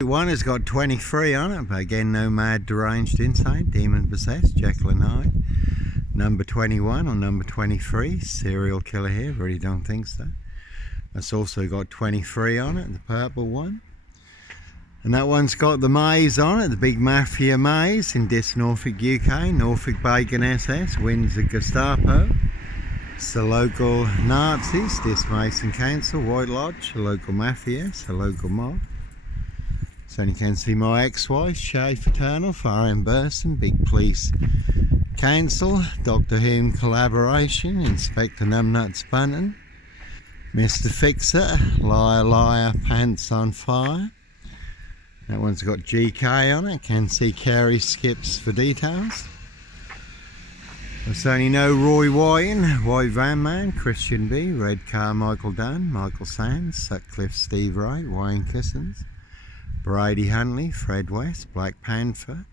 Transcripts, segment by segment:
One has got 23 on it, but again, no mad, deranged, insane, demon possessed, Jekyll and Hyde. Number 21 or number 23, serial killer here, really don't think so. That's also got 23 on it, the purple one. And that one's got the maze on it, the big mafia maze in this Norfolk, UK, Norfolk Bacon SS, Windsor Gestapo. It's the local Nazis, this Mason Council, White Lodge, a local mafia, it's a local mob. So you can see my ex-wife, Shay Fraternal, Farian Burson, big police council, Doctor Who collaboration, Inspector Numbnuts Bunton, Mr. Fixer, Liar Liar, Pants on Fire. That one's got GK on it, can see Carey Skips for details. There's only no Roy Wyan, White Van Man, Christian B, Red Car Michael Dunn, Michael Sands, Sutcliffe Steve Wright, Wayne Kissons, Brady Huntley, Fred West, Black Panther,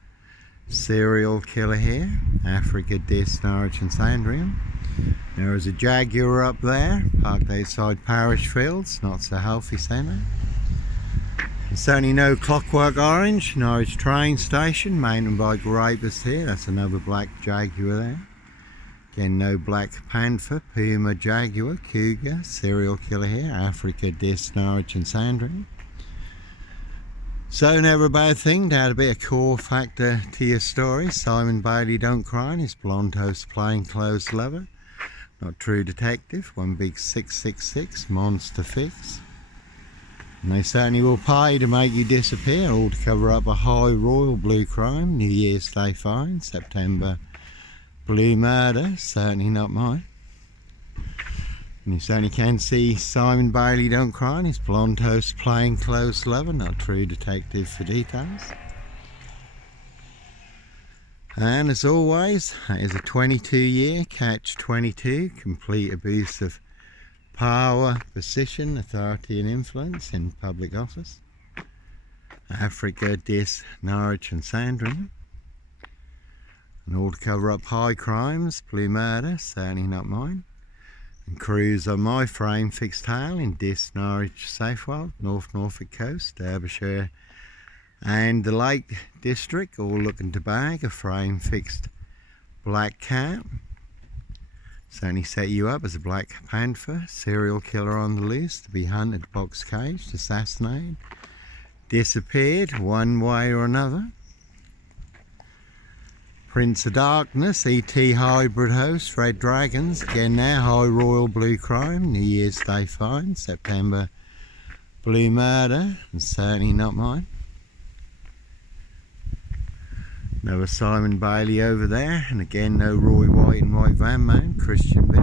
serial killer here, Africa, Dis, Norwich and Sandringham. There is a Jaguar up there, parked outside Parish Fields, not so healthy centre. There's only no Clockwork Orange, Norwich train station, mountain bike rapist here, that's another black Jaguar there. Again, no Black Panther, Puma, Jaguar, Cougar, serial killer here, Africa, Dis, Norwich and Sandringham. So never a bad thing to add a bit of core factor to your story. Simon Bailey don't cry, and his blonde host plainclothes lover. Not true detective, one big 666 monster fix. And they certainly will pay to make you disappear, all to cover up a high royal blue crime. New Year's Day fine, September blue murder, certainly not mine. And you certainly can see Simon Bailey don't cry, and his blonde host plainclothes lover, not true detective for details. And as always, that is a 22-year catch-22, complete abuse of power, position, authority and influence in public office. Africa, Dis, Norwich and Sandringham. And all to cover up high crimes, blue murder, certainly not mine. And cruise on my frame fixed tail in Dis, Norwich, Safewell, North Norfolk Coast, Derbyshire and the Lake District, all looking to bag a frame fixed black cat. Certainly set you up as a Black Panther, serial killer on the loose, to be hunted, box caged, assassinated, disappeared one way or another. Prince of Darkness, E.T. hybrid host, Red Dragons, again now high royal blue crime, New Year's Day fine, September blue murder, and certainly not mine. Another Simon Bailey over there, and again no Roy White and White Van Man, Christian B.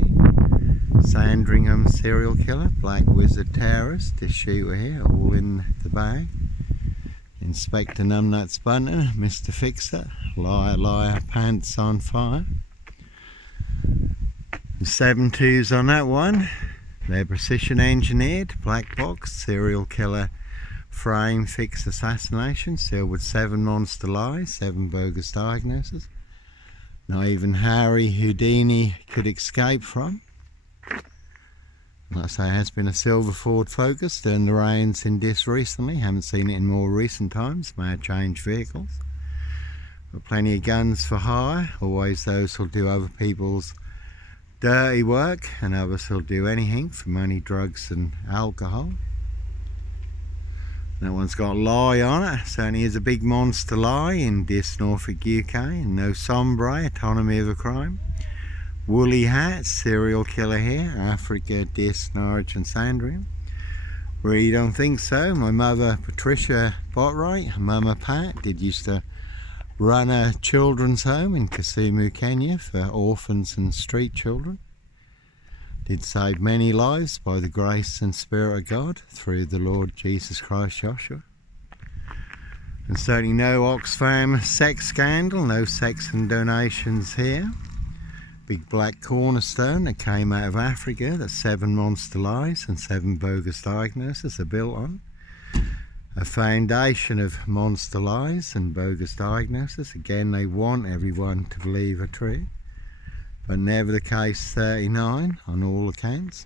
Sandringham serial killer, Black Wizard terrorist, this shooter here, all in the bag. Inspector Numbnuts Bunton, Mr. Fixer, Liar Liar, Pants on Fire. 7.2s on that one. They're precision engineered, black box, serial killer, frame fix assassination, sealed with 7 monster lies, 7 bogus diagnoses. Not even Harry Houdini could escape from. Like I say, it has been a silver Ford Focus, turned the reins in this recently, haven't seen it in more recent times, may have changed vehicles. Got plenty of guns for hire, always those who'll do other people's dirty work, and others who'll do anything for money, drugs and alcohol. That one's got a lie on it, certainly is a big monster lie in this Norfolk, UK, and no sombre, autonomy of a crime. Woolly hat, serial killer here, Africa, Dis, Norwich and Sandringham. Really don't think so. My mother, Patricia Botwright, Mama Pat, did used to run a children's home in Kisumu, Kenya for orphans and street children. Did save many lives by the grace and spirit of God through the Lord Jesus Christ Joshua. And certainly no Oxfam sex scandal, no sex and donations here. Big black cornerstone that came out of Africa that 7 monster lies and 7 bogus diagnoses are built on. A foundation of monster lies and bogus diagnoses. Again, they want everyone to believe are true, but never the case 39 on all accounts.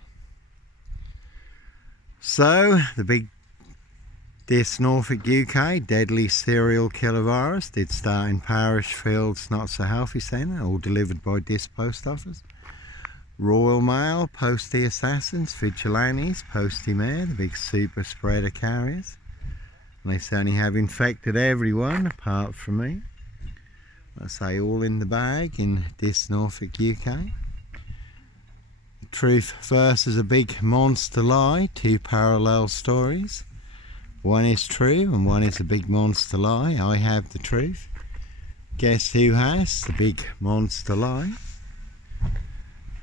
So the big This Norfolk, UK, deadly serial killer virus did start in Parish Fields Not So Healthy Centre, all delivered by this post office. Royal Mail, postie assassins, vigilantes, postie mare, the big super spreader carriers. And they certainly have infected everyone apart from me. I say all in the bag in this Norfolk, UK. The truth versus a big monster lie, two parallel stories. One is true and one is a big monster lie. I have the truth. Guess who has the big monster lie?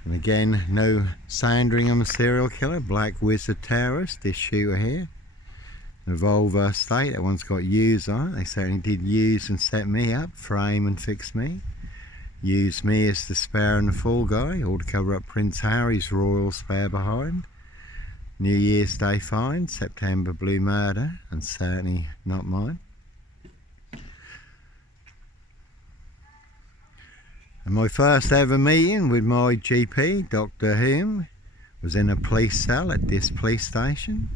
And again, no Sandringham serial killer, black wizard terrorist, this shooter here. Revolver state, that one's got use on it. They certainly did use and set me up, frame and fix me. Use me as the spare and the fall guy, all to cover up Prince Harry's royal spare behind. New Year's Day find, September blue murder, and certainly not mine. And my first ever meeting with my GP, Dr. Hume, was in a police cell at this police station.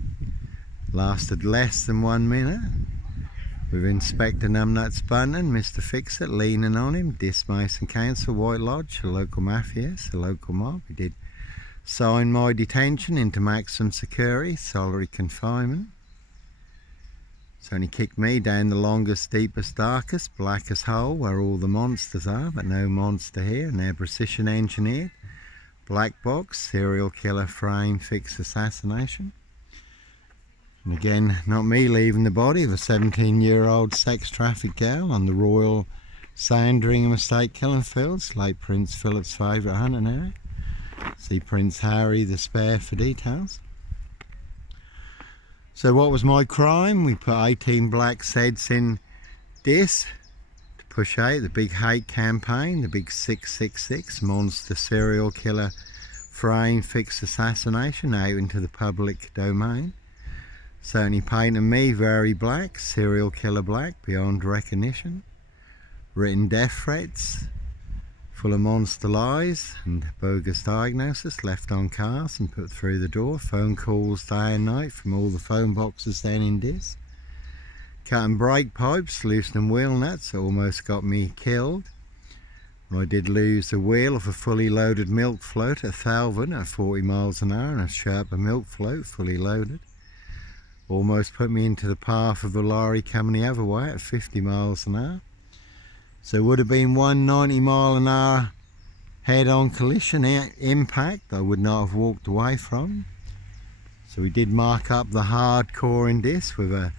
Lasted less than 1 minute, with Inspector Numbnuts Bunton, Mr. Fix-It, leaning on him, this Mason Council, White Lodge, a local mafias, a local mob. He did sign my detention into maximum security, solitary confinement. So he kicked me down the longest, deepest, darkest, blackest hole where all the monsters are, but no monster here, and they're precision engineered. Black box, serial killer frame fix assassination. And again, not me leaving the body of a 17-year-old sex trafficked girl on the Royal Sandringham estate, killing fields, late Prince Philip's favourite hunting area. See Prince Harry the spare for details. So what was my crime? We put 18 black seds in this to push out the big hate campaign, the big 666 monster serial killer frame fix assassination out into the public domain. Certainly painting me very black, serial killer black, beyond recognition. Written death threats, full of monster lies and bogus diagnosis, left on cars and put through the door. Phone calls day and night from all the phone boxes then in this. Cutting brake pipes, loosening wheel nuts, almost got me killed. I did lose the wheel of a fully loaded milk float at Thalvin at 40 miles an hour, and a sharper milk float fully loaded. Almost put me into the path of a lorry coming the other way at 50 miles an hour. So it would have been 190 mile an hour head-on collision impact I would not have walked away from. So we did mark up the hardcore in this with a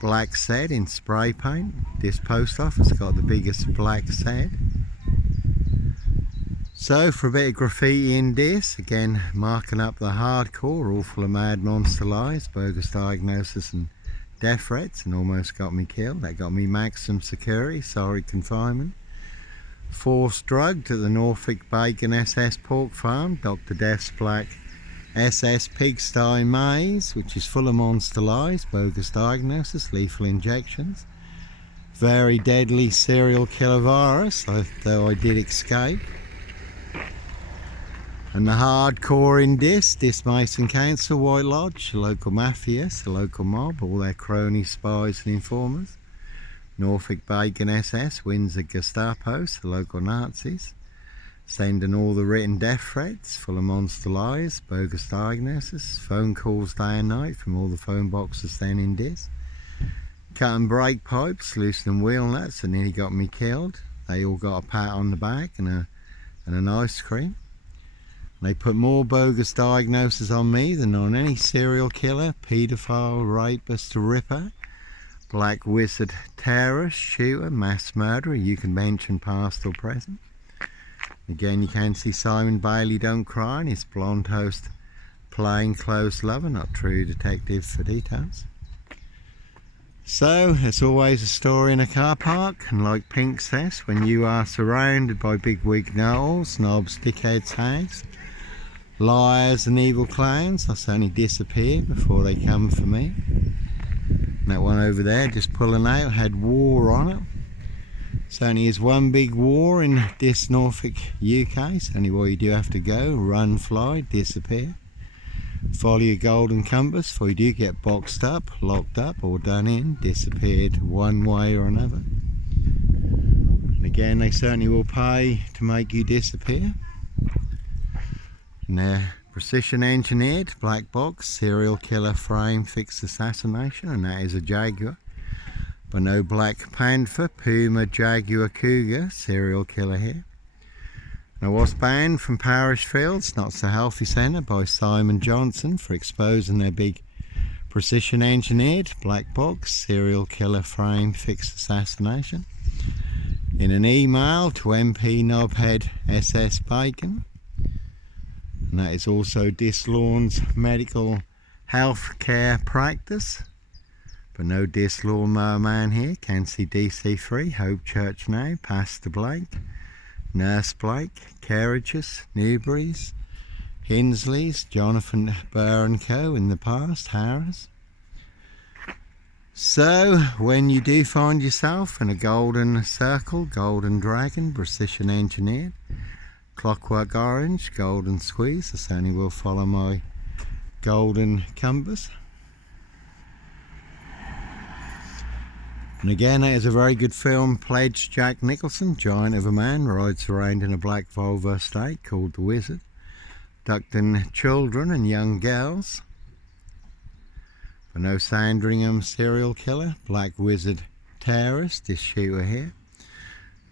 black sed in spray paint. This post office got the biggest black sed. So for a bit of graffiti in this, again marking up the hardcore, all full of mad monster lies, bogus diagnosis and death threats, and almost got me killed. That got me maximum security, solitary confinement. Forced drugged at the Norfolk Bacon SS Pork Farm, Dr. Death's Black SS Pigsty Maze, which is full of monster lies, bogus diagnosis, lethal injections. Very deadly serial killer virus, though I did escape. And the hardcore in this Mason Council, White Lodge, the local mafias, the local mob, all their cronies, spies and informers. Norfolk Bacon SS, Windsor Gestapos, the local Nazis. Sending all the written death threats, full of monster lies, bogus diagnosis, phone calls day and night from all the phone boxes then in this. Cutting brake pipes, loosening wheel nuts, and nearly got me killed. They all got a pat on the back and an ice cream. They put more bogus diagnoses on me than on any serial killer, paedophile, rapist, ripper, black wizard, terrorist, shooter, mass murderer you can mention past or present. Again, you can see Simon Bailey Don't Cry and his blonde host plain clothes lover, not true detective for details. So, there's always a story in a car park, and like Pink says, when you are surrounded by big wig gnolls, snobs, dickheads, hags, liars and evil clowns, they'll certainly disappear before they come for me. And that one over there just pulling out had war on it. Certainly is one big war in this Norfolk, UK. Certainly where you do have to go, run, fly, disappear. Follow your golden compass, for you do get boxed up, locked up, or done in, disappeared one way or another. And again, they certainly will pay to make you disappear. And they're precision engineered, black box, serial killer frame, fixed assassination, and that is a Jaguar. But no Black Panther, Puma, Jaguar, Cougar, serial killer here. And I was banned from Parish Fields Not So Healthy Centre by Simon Johnson for exposing their big precision engineered black box serial killer frame fixed assassination in an email to MP Knobhead SS Bacon. And that is also Dislawn's medical health care practice. But no Dislawn man here. Can see DC3, Hope Church now, Pastor Blake, Nurse Blake, Carriages, Newberries, Hinsleys, Jonathan Burr & Co. in the past, Harris. So, when you do find yourself in a golden circle, golden dragon, precision engineered, clockwork orange, golden squeeze, I certainly will follow my golden compass. And again, that is a very good film, pledged Jack Nicholson, giant of a man, rides around in a black Volvo estate called The Wizard, abducting children and young girls. But no Sandringham serial killer, black wizard terrorist, this shooter here.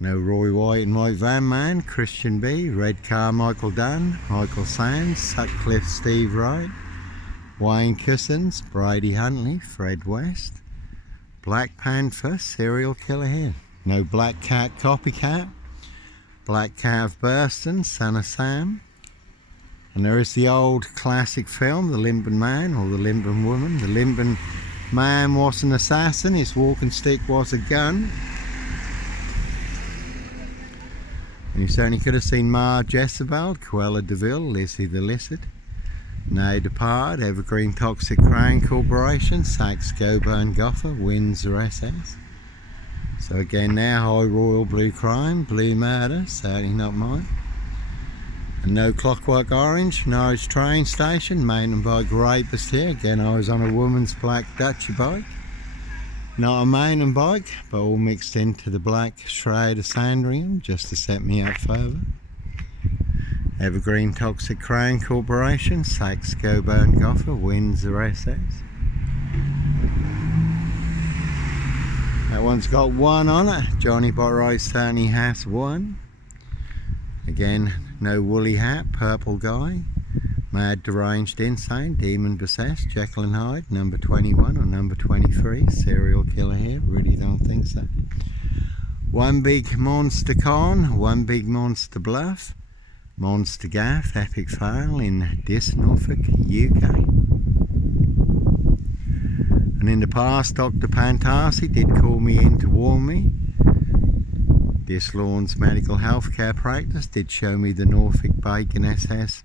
No Roy White and White Van Man, Christian B, Red Car Michael Dunn, Michael Sands, Sutcliffe Steve Wright, Wayne Cousins, Brady Huntley, Fred West. Black Panther, serial killer here. No Black Cat copycat. Black Cat of Burston, Son of Sam. And there is the old classic film, The Limping Man or The Limping Woman. The limping man was an assassin, his walking stick was a gun. And you certainly could have seen Ma Jezebel, Cruella de Vil, Lizzie the Lizard. Now Depart, Evergreen Toxic Crown Corporation, Saks Coburn Goffer, Windsor SS. So again now, High Royal Blue Crime, Blue Murder, certainly not mine. And no Clockwork Orange, Norwich train station, mountain bike rapist here. Again, I was on a woman's black Dutchy bike. Not a mountain bike, but all mixed into the black shroud of Sandringham, just to set me up further. Evergreen Toxic Crown Corporation, Saks Coburn Goffer, Windsor SS. That one's got one on it. Johnny Botwright certainly has one. Again, no woolly hat, purple guy. Mad, deranged, insane, demon possessed, Jekyll and Hyde, number 21 or number 23, serial killer here, really don't think so. One big monster con, one big monster bluff. Monster Gaff, epic fail in Norfolk, UK. And in the past, Dr. Pantasi did call me in to warn me. Dislawn's medical healthcare practice did show me the Norfolk Bacon SS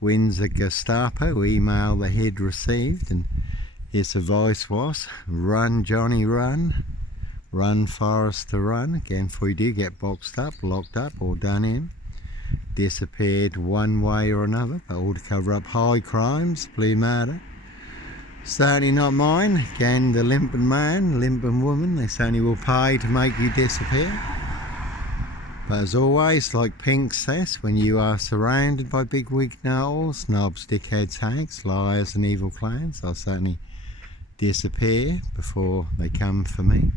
Windsor Gestapo email that he'd received, and his advice was, run Johnny run, run Forrester run, again for you do get boxed up, locked up or done in. Disappeared one way or another, but all to cover up high crimes, blue murder. Certainly not mine. Again, the limping man, limping woman, they certainly will pay to make you disappear. But as always, like Pink says, when you are surrounded by bigwig gnolls, knobs, dickheads, hags, liars and evil clowns, I'll certainly disappear before they come for me.